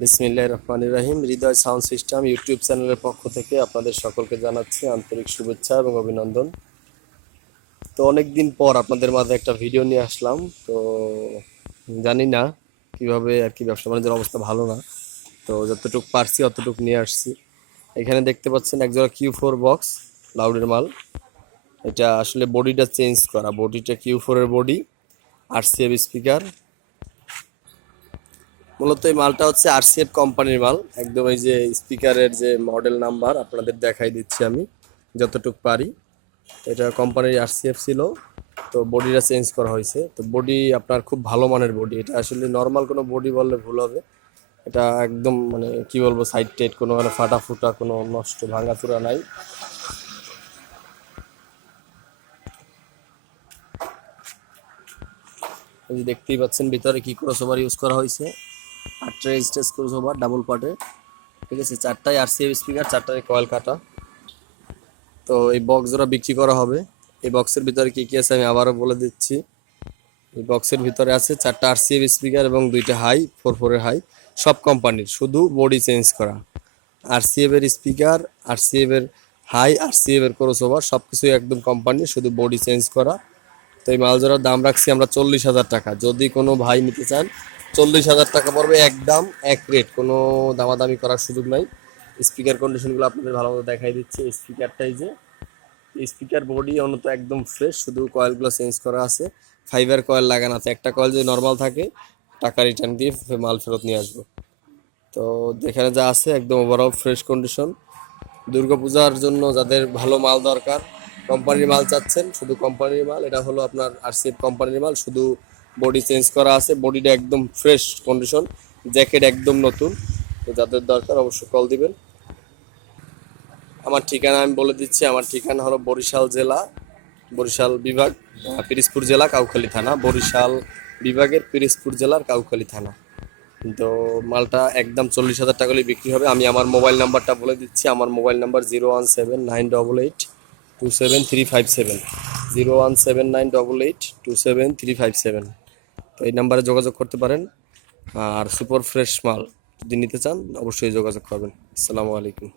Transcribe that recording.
বিসমিল্লাহ রহমান রাহিম। হৃদয় সাউন্ড সিস্টেম ইউটিউব চ্যানেলের পক্ষ থেকে আপনাদের সকলকে জানাচ্ছি আন্তরিক শুভেচ্ছা এবং অভিনন্দন। তো অনেক দিন পর আপনাদের মাঝে একটা ভিডিও নিয়ে আসলাম। তো জানি না কীভাবে আর কি ব্যবসা বাণিজ্যের অবস্থা ভালো না। তো যতটুকু পারছি অতটুকু নিয়ে আসছি। এখানে দেখতে পাচ্ছেন একজোড়া কিউ ফোর বক্স, লাউডের মাল। এটা আসলে বডিটা চেঞ্জ করা। বডিটা কিউ ফোরের বডি, আর স্পিকার। মূলত এই মালটা হচ্ছে আরসিএফ কোম্পানির মাল। একদম এই যে স্পিকারের যে মডেল নাম্বার আপনাদের দেখাই দিচ্ছি আমি, যতটুকু পারি। এটা কোম্পানির আরসিএফ ছিল, তো বডিটা চেঞ্জ করা হয়েছে। তো বডি আপনার খুব ভালো মানের বডি এটা আসলে নর্মাল কোনো বডি বললে ভুল হবে। এটা একদম মানে কি বলব সাইড টাইট কোনো মানে ফাটা ফুটা কোনো নষ্ট, ভাঙাচুরা নাই। দেখতেই পাচ্ছেন, ভিতরে কি ক্রসওভার ইউজ করা হয়েছে। আটটা স্টেজ ক্রসওভার ডাবল পার্টে ঠিক আছে? চারটায় আরসিএফ স্পিকার চারটায় কয়েল কাটা তো এই বক্স জোড়া বিক্রি করা হবে। এই বক্সের ভিতরে কী কী আছে আমি আবারও বলে দিচ্ছি। এই বক্সের ভিতরে আছে চারটা আরসিএফ স্পিকার এবং দুইটা হাই ফোর ফোরের হাই সব কোম্পানির শুধু বডি চেঞ্জ করা। আরসিএফ এর স্পিকার আরসিএফ এর হাই আর এর ক্রসওভার সব কিছুই একদম কোম্পানির শুধু বডি চেঞ্জ করা। তো এই মাল জোড়ার দাম রাখছি আমরা চল্লিশ হাজার টাকা। যদি কোনো ভাই নিতে চান চল্লিশ হাজার টাকা পড়বে একদম এক রেট কোনো দামাদামি করার সুযোগ নাই। স্পিকার কন্ডিশনগুলো আপনাদের ভালো মতো দেখাই দিচ্ছে। স্পিকারটাই যে স্পিকার বডি অনত একদম ফ্রেশ শুধু কয়েলগুলো চেঞ্জ করা আছে। ফাইবার কয়েল লাগানো আছে। একটা কয়েল যদি নর্মাল থাকে, টাকা রিটার্ন দিয়ে মাল ফেরত নিয়ে আসব। তো যেখানে যা আছে, একদম ওভারঅল ফ্রেশ কন্ডিশন দুর্গাপূজার জন্য যাদের ভালো মাল দরকার কোম্পানির মাল চাচ্ছেন, শুধু কোম্পানির মাল, এটা হলো আপনার আরসিএফ কোম্পানির মাল, শুধু বডি চেঞ্জ করা আছে বডিটা একদম ফ্রেশ কন্ডিশন জ্যাকেট একদম নতুন। তো যাদের দরকার অবশ্যই কল দিবেন। আমার ঠিকানা আমি বলে দিচ্ছি আমার ঠিকানা হলো বরিশাল জেলা বরিশাল বিভাগ আহ, পিরিজপুর জেলা কাউখালী থানা। বরিশাল বিভাগের পিরিজপুর জেলার কাউখালী থানা। তো মালটা একদম চল্লিশ হাজার টাকা বিক্রি হবে। আমি আমার মোবাইল নাম্বারটা বলে দিচ্ছি আমার mobile number zero one seven nine double eight two seven three five seven. Zero one seven nine double eight two seven three five seven. তো এই নাম্বারে যোগাযোগ করতে পারেন। আর সুপার ফ্রেশ মাল যদি নিতে চান, অবশ্যই যোগাযোগ করবেন। আসসালামু আলাইকুম।